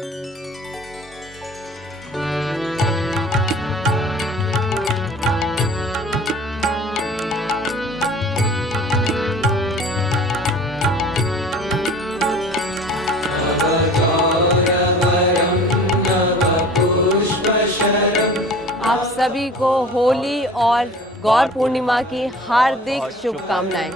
आप सभी को होली और गौर पूर्णिमा की हार्दिक शुभकामनाएं।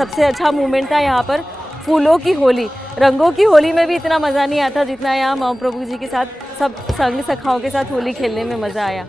सबसे अच्छा मूवमेंट था यहाँ पर फूलों की होली। रंगों की होली में भी इतना मज़ा नहीं आता जितना यहाँ महाप्रभु जी के साथ सब संग सखाओं के साथ होली खेलने में मज़ा आया।